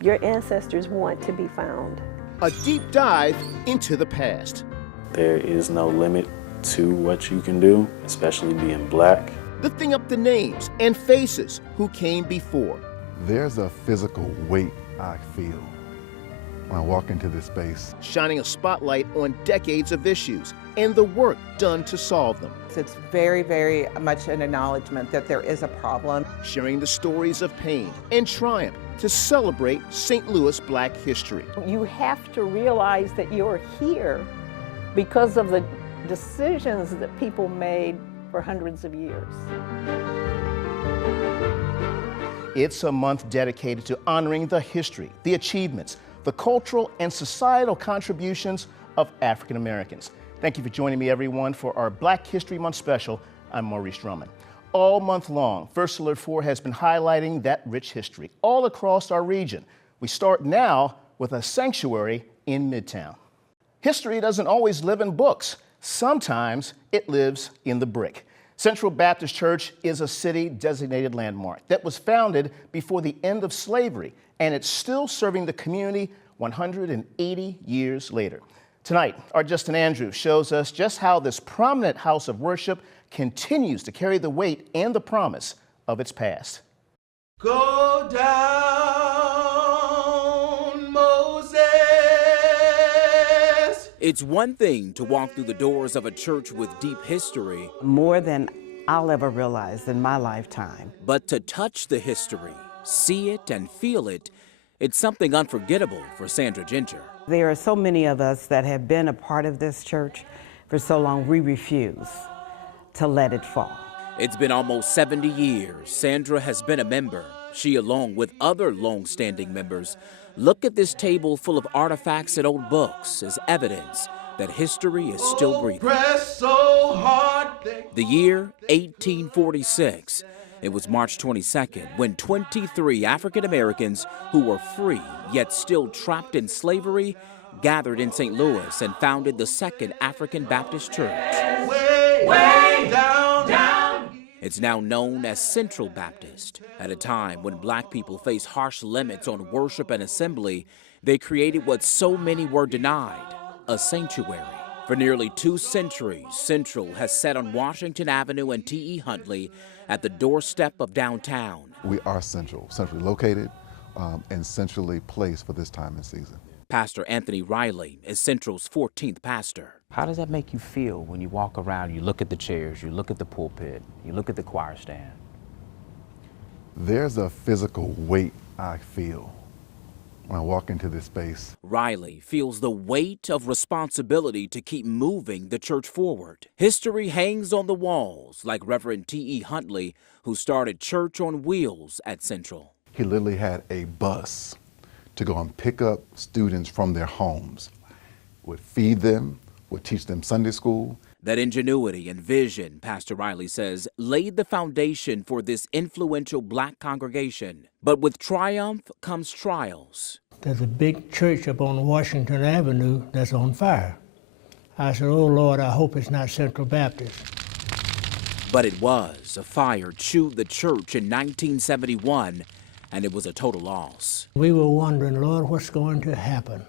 Your ancestors want to be found. A deep dive into the past. There is no limit to what you can do, especially being black. Lifting up the names and faces who came before. There's a physical weight I feel when I walk into this space. Shining a spotlight on decades of issues and the work done to solve them. It's very, very much an acknowledgement that there is a problem. Sharing the stories of pain and triumph to celebrate St. Louis Black history. You have to realize that you're here because of the decisions that people made for hundreds of years. It's a month dedicated to honoring the history, the achievements, the cultural and societal contributions of African Americans. Thank you for joining me, everyone, for our Black History Month special. I'm Maurice Drummond. All month long, First Alert 4 has been highlighting that rich history all across our region. We start now with a sanctuary in Midtown. History doesn't always live in books. Sometimes it lives in the brick. Central Baptist Church is a city-designated landmark that was founded before the end of slavery, and it's still serving the community 180 years later. Tonight, our Justin Andrews shows us just how this prominent house of worship continues to carry the weight and the promise of its past. Go down, Moses. It's one thing to walk through the doors of a church with deep history. More than I'll ever realize in my lifetime. But to touch the history, see it and feel it, it's something unforgettable for Sandra Ginger. There are so many of us that have been a part of this church for so long, we refuse to let it fall. It's been almost 70 years Sandra has been a member. She, along with other long-standing members, look at this table full of artifacts and old books as evidence that history is still breathing. Press so hard. The year 1846. It was March 22nd when 23 African Americans who were free yet still trapped in slavery gathered in St. Louis and founded the Second African Baptist Church. Way down. It's now known as Central Baptist. At a time when black people face harsh limits on worship and assembly, they created what so many were denied, a sanctuary. For nearly 2 centuries, Central has sat on Washington Avenue and T.E. Huntley at the doorstep of downtown. We are centrally located and centrally placed for this time and season. Pastor Anthony Riley is Central's 14th pastor. How does that make you feel when you walk around, you look at the chairs, you look at the pulpit, you look at the choir stand? There's a physical weight I feel when I walk into this space. Riley feels the weight of responsibility to keep moving the church forward. History hangs on the walls, like Reverend T.E. Huntley, who started Church on Wheels at Central. He literally had a bus to go and pick up students from their homes, would feed them, would teach them Sunday school. That ingenuity and vision, Pastor Riley says, laid the foundation for this influential black congregation. But with triumph comes trials. There's a big church up on Washington Avenue that's on fire. I said, oh Lord, I hope it's not Central Baptist. But it was. A fire chewed the church in 1971, and it was a total loss. We were wondering, Lord, what's going to happen?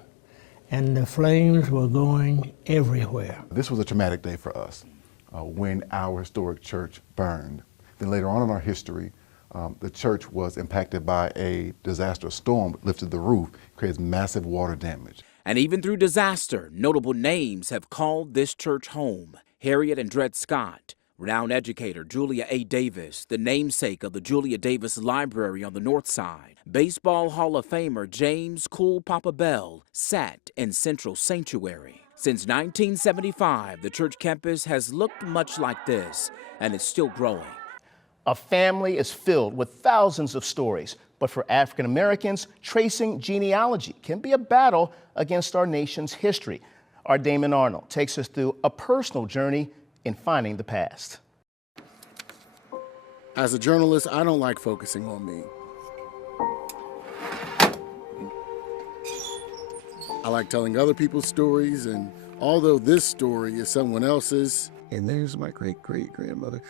And the flames were going everywhere. This was a traumatic day for us when our historic church burned. Then later on in our history, the church was impacted by a disaster storm, lifted the roof, created massive water damage. And even through disaster, notable names have called this church home. Harriet and Dred Scott, renowned educator Julia A. Davis, the namesake of the Julia Davis Library on the North Side. Baseball Hall of Famer James Cool Papa Bell sat in Central Sanctuary. Since 1975, the church campus has looked much like this, and it's still growing. A family is filled with thousands of stories, but for African Americans, tracing genealogy can be a battle against our nation's history. Our Damon Arnold takes us through a personal journey in finding the past. As a journalist, I don't like focusing on me. I like telling other people's stories, and although this story is someone else's, and there's my great-great-grandmother.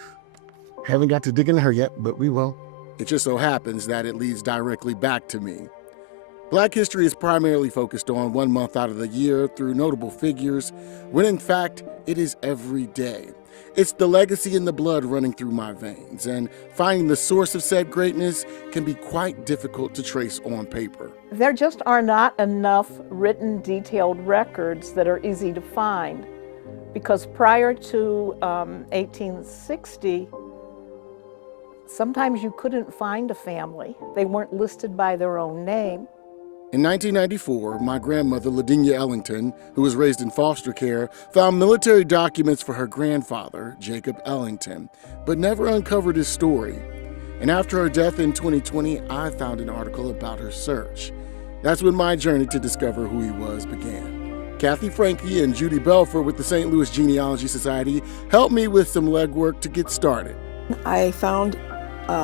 Haven't got to dig into her yet, but we will. It just so happens that it leads directly back to me. Black history is primarily focused on 1 month out of the year through notable figures, when in fact, it is every day. It's the legacy and the blood running through my veins, and finding the source of said greatness can be quite difficult to trace on paper. There just are not enough written, detailed records that are easy to find, because prior to 1860, sometimes you couldn't find a family. They weren't listed by their own name. In 1994, my grandmother, Ladinya Ellington, who was raised in foster care, found military documents for her grandfather, Jacob Ellington, but never uncovered his story. And after her death in 2020, I found an article about her search. That's when my journey to discover who he was began. Kathy Franke and Judy Belford with the St. Louis Genealogy Society helped me with some legwork to get started. I found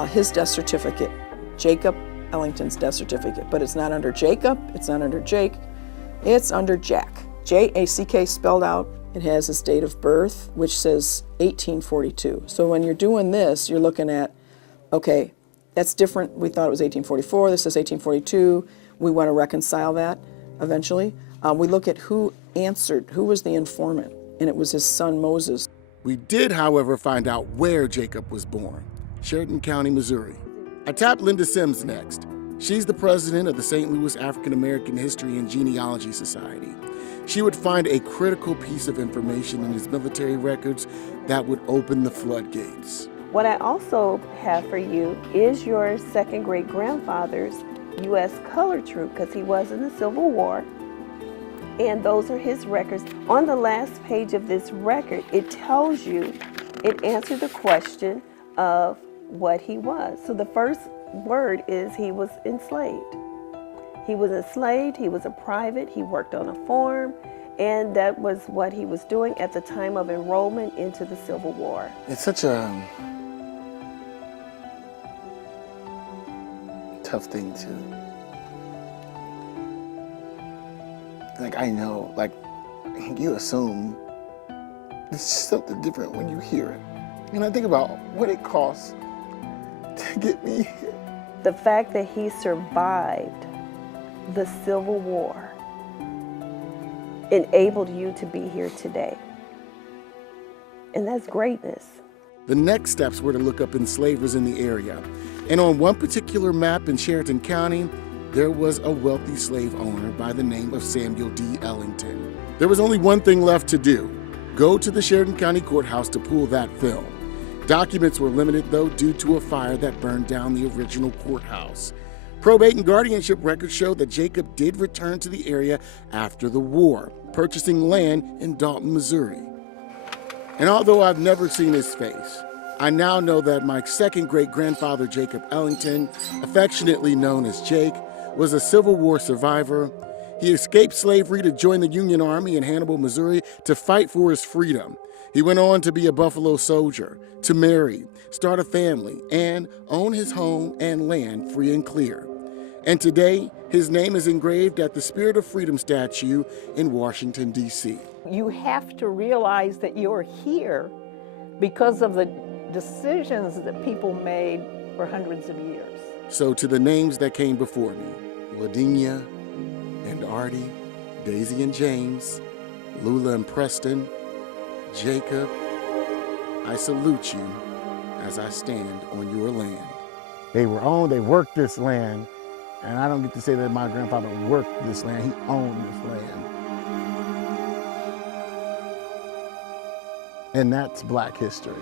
his death certificate, Jacob Ellington's death certificate, but it's not under Jacob, it's not under Jake, it's under Jack. J-A-C-K spelled out. It has his date of birth, which says 1842. So when you're doing this, you're looking at, okay, that's different. We thought it was 1844, this is 1842. We want to reconcile that eventually. We look at who answered, who was the informant, and it was his son Moses. We did, however, find out where Jacob was born, Sheridan County, Missouri. I tapped Linda Sims next. She's the president of the St. Louis African American History and Genealogy Society. She would find a critical piece of information in his military records that would open the floodgates. What I also have for you is your second great-grandfather's U.S. color troop, because he was in the Civil War, and those are his records. On the last page of this record, it tells you, it answered the question of what he was. So the first word is he was enslaved. He was enslaved, he was a private, he worked on a farm, and that was what he was doing at the time of enrollment into the Civil War. It's such a tough thing to, I know, you assume it's something different when you hear it. And I think about what it costs to get me here. The fact that he survived the Civil War enabled you to be here today. And that's greatness. The next steps were to look up enslavers in the area. And on one particular map in Sheridan County, there was a wealthy slave owner by the name of Samuel D. Ellington. There was only one thing left to do: go to the Sheridan County Courthouse to pull that film. Documents were limited, though, due to a fire that burned down the original courthouse. Probate and guardianship records show that Jacob did return to the area after the war, purchasing land in Dalton, Missouri. And although I've never seen his face, I now know that my second great-grandfather, Jacob Ellington, affectionately known as Jake, was a Civil War survivor. He escaped slavery to join the Union Army in Hannibal, Missouri, to fight for his freedom. He went on to be a Buffalo soldier, to marry, start a family, and own his home and land free and clear. And today, his name is engraved at the Spirit of Freedom statue in Washington, D.C. You have to realize that you're here because of the decisions that people made for hundreds of years. So to the names that came before me, Ladinya and Artie, Daisy and James, Lula and Preston, Jacob, I salute you as I stand on your land. They worked this land, and I don't get to say that my grandfather worked this land, he owned this land. And that's Black history.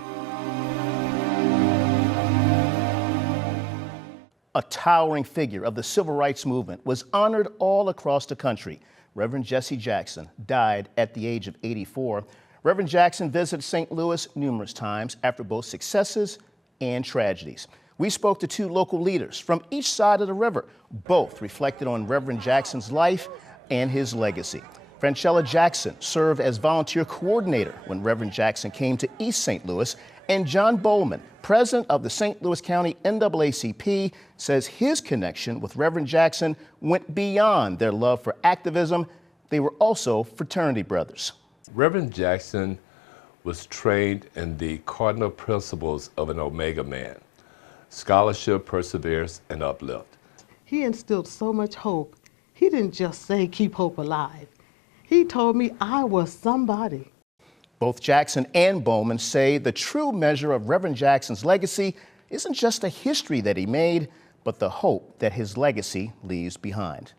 A towering figure of the civil rights movement was honored all across the country. Reverend Jesse Jackson died at the age of 84. Reverend Jackson visited St. Louis numerous times after both successes and tragedies. We spoke to two local leaders from each side of the river. Both reflected on Reverend Jackson's life and his legacy. Franchella Jackson served as volunteer coordinator when Reverend Jackson came to East St. Louis, and John Bowman, president of the St. Louis County NAACP, says his connection with Reverend Jackson went beyond their love for activism. They were also fraternity brothers. Reverend Jackson was trained in the cardinal principles of an Omega man: scholarship, perseverance, and uplift. He instilled so much hope he didn't just say keep hope alive. He told me I was somebody. Both Jackson and Bowman say the true measure of Reverend Jackson's legacy isn't just the history that he made, but the hope that his legacy leaves behind.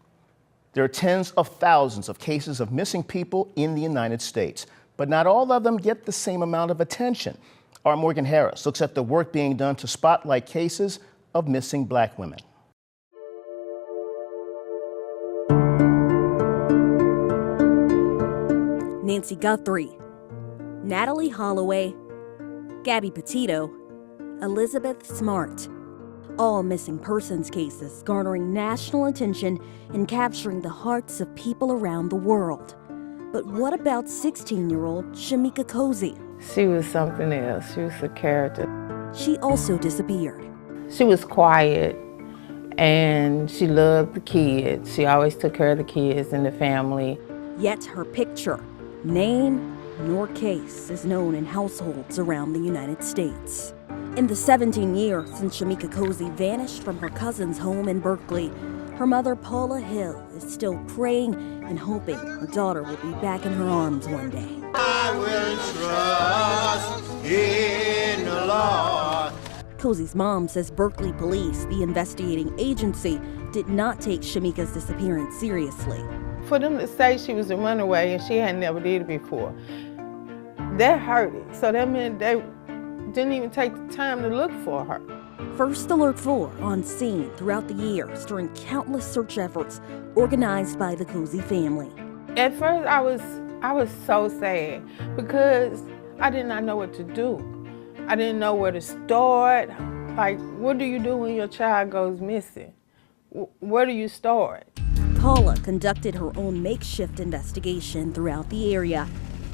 There are tens of thousands of cases of missing people in the United States, but not all of them get the same amount of attention. Our Morgan Harris looks at the work being done to spotlight cases of missing Black women. Nancy Guthrie, Natalie Holloway, Gabby Petito, Elizabeth Smart. All missing persons cases garnering national attention and capturing the hearts of people around the world. But what about 16-year-old Shamika Cozy? She was something else. She was a character. She also disappeared. She was quiet and she loved the kids. She always took care of the kids and the family. Yet her picture, name, nor case is known in households around the United States. In the 17 years since Shamika Cozy vanished from her cousin's home in Berkeley, her mother, Paula Hill, is still praying and hoping her daughter will be back in her arms one day. I will trust in the Lord. Cozy's mom says Berkeley police, the investigating agency, did not take Shamika's disappearance seriously. For them to say she was a runaway and she had never did it before, that hurt it. So that meant they didn't even take the time to look for her. First Alert 4 on scene throughout the years during countless search efforts organized by the Cozy family. At first I was so sad because I did not know what to do. I didn't know where to start. Like, what do you do when your child goes missing? Where do you start? Paula conducted her own makeshift investigation throughout the area.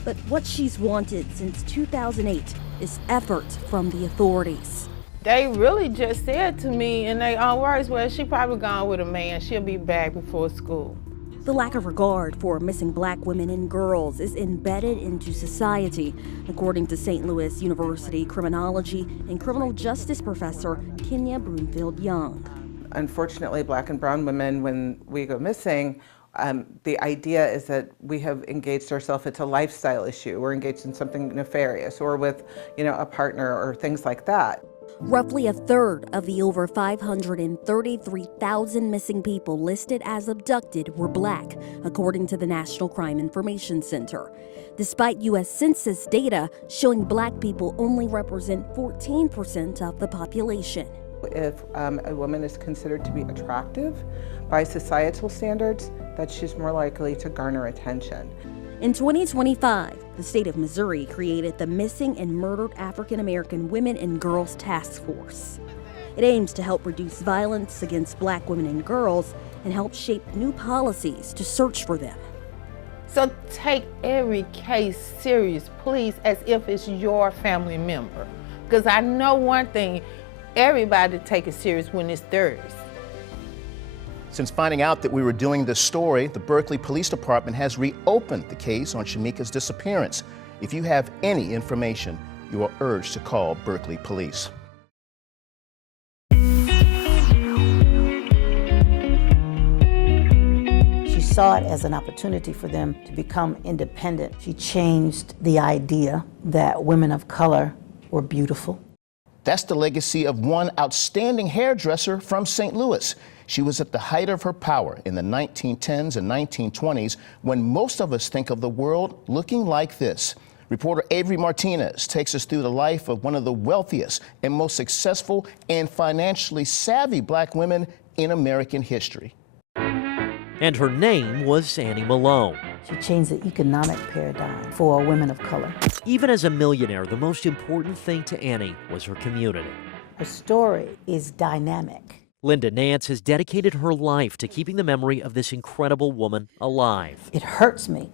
But what she's wanted since 2008 is effort from the authorities. They really just said to me in their own words, well, she probably gone with a man. She'll be back before school. The lack of regard for missing Black women and girls is embedded into society, according to St. Louis University criminology and criminal justice professor Kenya Broomfield Young. Unfortunately, Black and brown women, when we go missing, the idea is that we have engaged ourselves. It's a lifestyle issue. We're engaged in something nefarious, or with, a partner or things like that. Roughly a third of the over 533,000 missing people listed as abducted were Black, according to the National Crime Information Center. Despite U.S. Census data showing Black people only represent 14% of the population. If a woman is considered to be attractive by societal standards, that she's more likely to garner attention. In 2025, the state of Missouri created the Missing and Murdered African American Women and Girls Task Force. It aims to help reduce violence against Black women and girls and help shape new policies to search for them. So take every case serious, please, as if it's your family member. Because I know one thing, everybody take it serious when it's theirs. Since finding out that we were doing this story, the Berkeley Police Department has reopened the case on Shamika's disappearance. If you have any information, you are urged to call Berkeley Police. She saw it as an opportunity for them to become independent. She changed the idea that women of color were beautiful. That's the legacy of one outstanding hairdresser from St. Louis. She was at the height of her power in the 1910s and 1920s, when most of us think of the world looking like this. Reporter Avery Martinez takes us through the life of one of the wealthiest and most successful and financially savvy Black women in American history. And her name was Annie Malone. She changed the economic paradigm for women of color. Even as a millionaire, the most important thing to Annie was her community. Her story is dynamic. Linda Nance has dedicated her life to keeping the memory of this incredible woman alive. It hurts me,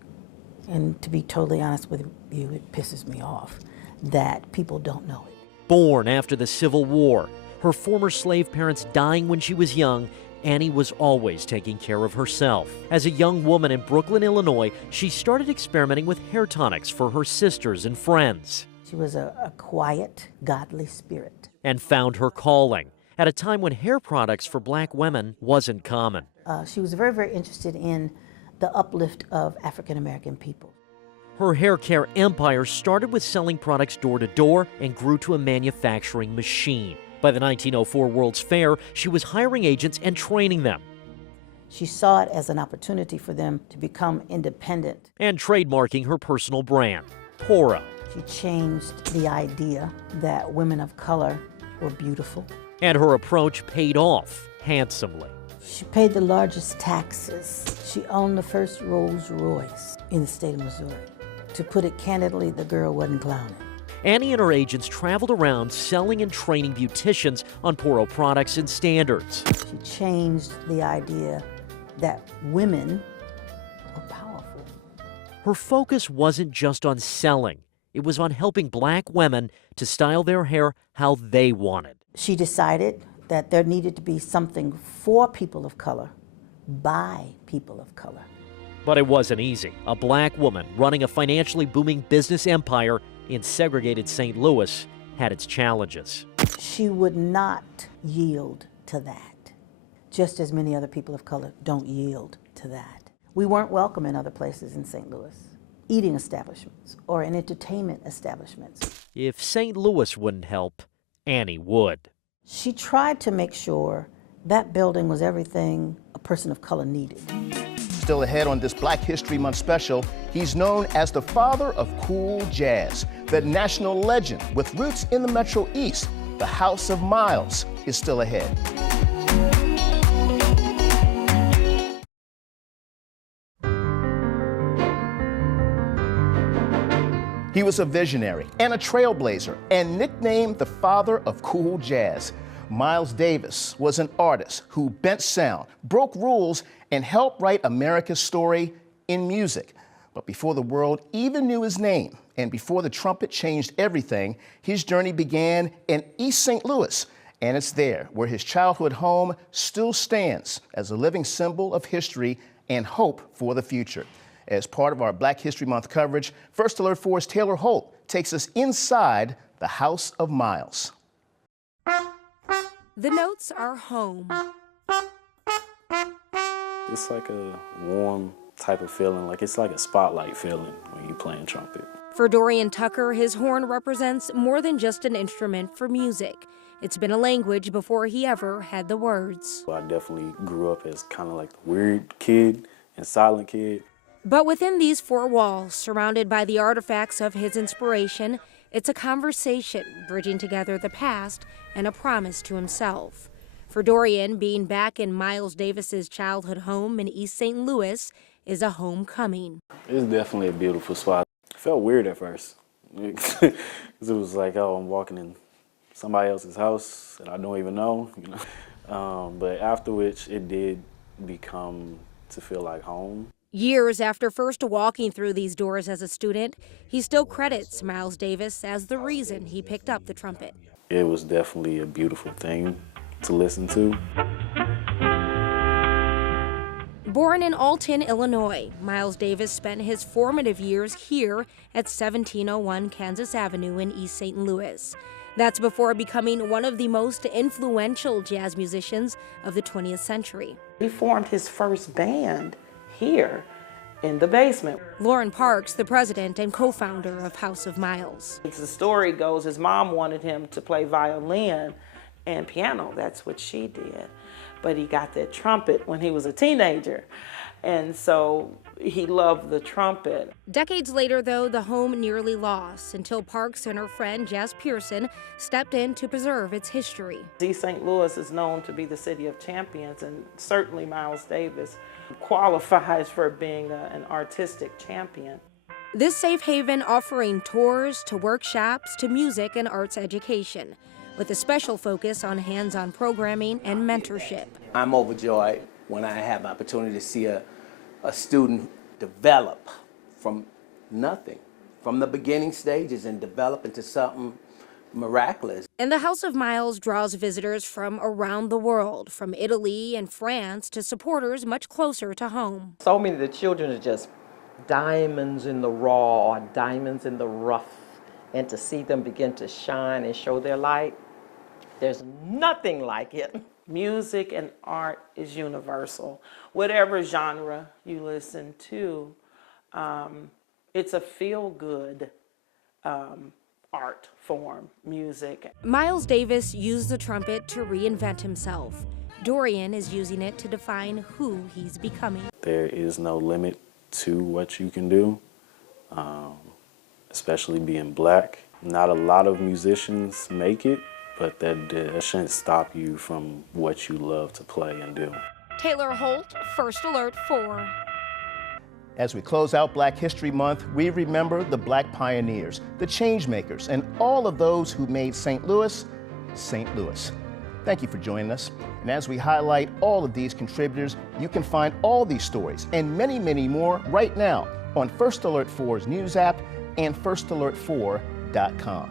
and to be totally honest with you, it pisses me off that people don't know it. Born after the Civil War, her former slave parents dying when she was young, Annie was always taking care of herself. As a young woman in Brooklyn, Illinois, she started experimenting with hair tonics for her sisters and friends. She was a quiet, godly spirit. And found her calling at a time when hair products for Black women wasn't common. She was very, very interested in the uplift of African American people. Her hair care empire started with selling products door to door and grew to a manufacturing machine. By the 1904 World's Fair, she was hiring agents and training them. She saw it as an opportunity for them to become independent. And trademarking her personal brand, Pora. She changed the idea that women of color were beautiful. And her approach paid off handsomely. She paid the largest taxes. She owned the first Rolls Royce in the state of Missouri. To put it candidly, the girl wasn't clowning. Annie and her agents traveled around selling and training beauticians on Poro products and standards. She changed the idea that women were powerful. Her focus wasn't just on selling. It was on helping black women to style their hair how they wanted. She decided that there needed to be something for people of color, by people of color. But it wasn't easy. A black woman running a financially booming business empire in segregated St. Louis had its challenges. She would not yield to that, just as many other people of color don't yield to that. We weren't welcome in other places in St. Louis, eating establishments or in entertainment establishments. If St. Louis wouldn't help, Annie would. She tried to make sure that building was everything a person of color needed. Still ahead on this Black History Month special, he's known as the father of cool jazz, the national legend with roots in the Metro East. The House of Miles is still ahead. He was a visionary and a trailblazer and nicknamed the father of cool jazz. Miles Davis was an artist who bent sound, broke rules, and helped write America's story in music. But before the world even knew his name, and before the trumpet changed everything, his journey began in East St. Louis. And it's there where his childhood home still stands as a living symbol of history and hope for the future. As part of our Black History Month coverage, First Alert 4's Taylor Holt takes us inside the House of Miles. The notes are home. It's like a warm type of feeling, like it's like a spotlight feeling when you're playing trumpet. For Dorian Tucker, his horn represents more than just an instrument for music. It's been a language before he ever had the words. I definitely grew up as kind of like the weird kid and silent kid. But within these four walls, surrounded by the artifacts of his inspiration, it's a conversation bridging together the past and a promise to himself. For Dorian, being back in Miles Davis's childhood home in East St. Louis is a homecoming. It's definitely a beautiful spot. It felt weird at first. Because it was like, oh, I'm walking in somebody else's house that I don't even know. But after which, it did become to feel like home. Years after first walking through these doors as a student, he still credits Miles Davis as the reason he picked up the trumpet. It was definitely a beautiful thing to listen to. Born in Alton, Illinois, Miles Davis spent his formative years here at 1701 Kansas Avenue in East St. Louis. That's before becoming one of the most influential jazz musicians of the 20th century. He formed his first band here in the basement. Lauren Parks, the president and co-founder of House of Miles. The story goes his mom wanted him to play violin and piano. That's what she did. But he got that trumpet when he was a teenager. And so he loved the trumpet. Decades later, though, the home nearly lost until Parks and her friend Jess Pearson stepped in to preserve its history. East St. Louis is known to be the city of champions, and certainly Miles Davis qualifies for being an artistic champion. This safe haven offering tours to workshops to music and arts education, with a special focus on hands-on programming and mentorship. I'm overjoyed when I have the opportunity to see a student develop from nothing, from the beginning stages, and develop into something miraculous. And the House of Miles draws visitors from around the world, from Italy and France to supporters much closer to home. So many of the children are just diamonds in the raw, or diamonds in the rough, and to see them begin to shine and show their light, there's nothing like it. Music and art is universal. Whatever genre you listen to, it's a feel-good art form, music. Miles Davis used the trumpet to reinvent himself. Dorian is using it to define who he's becoming. There is no limit to what you can do, especially being black. Not a lot of musicians make it, but that shouldn't stop you from what you love to play and do. Taylor Holt, First Alert 4. As we close out Black History Month, we remember the Black pioneers, the change makers, and all of those who made St. Louis, St. Louis. Thank you for joining us. And as we highlight all of these contributors, you can find all these stories and many, many more right now on First Alert 4's news app and firstalert4.com.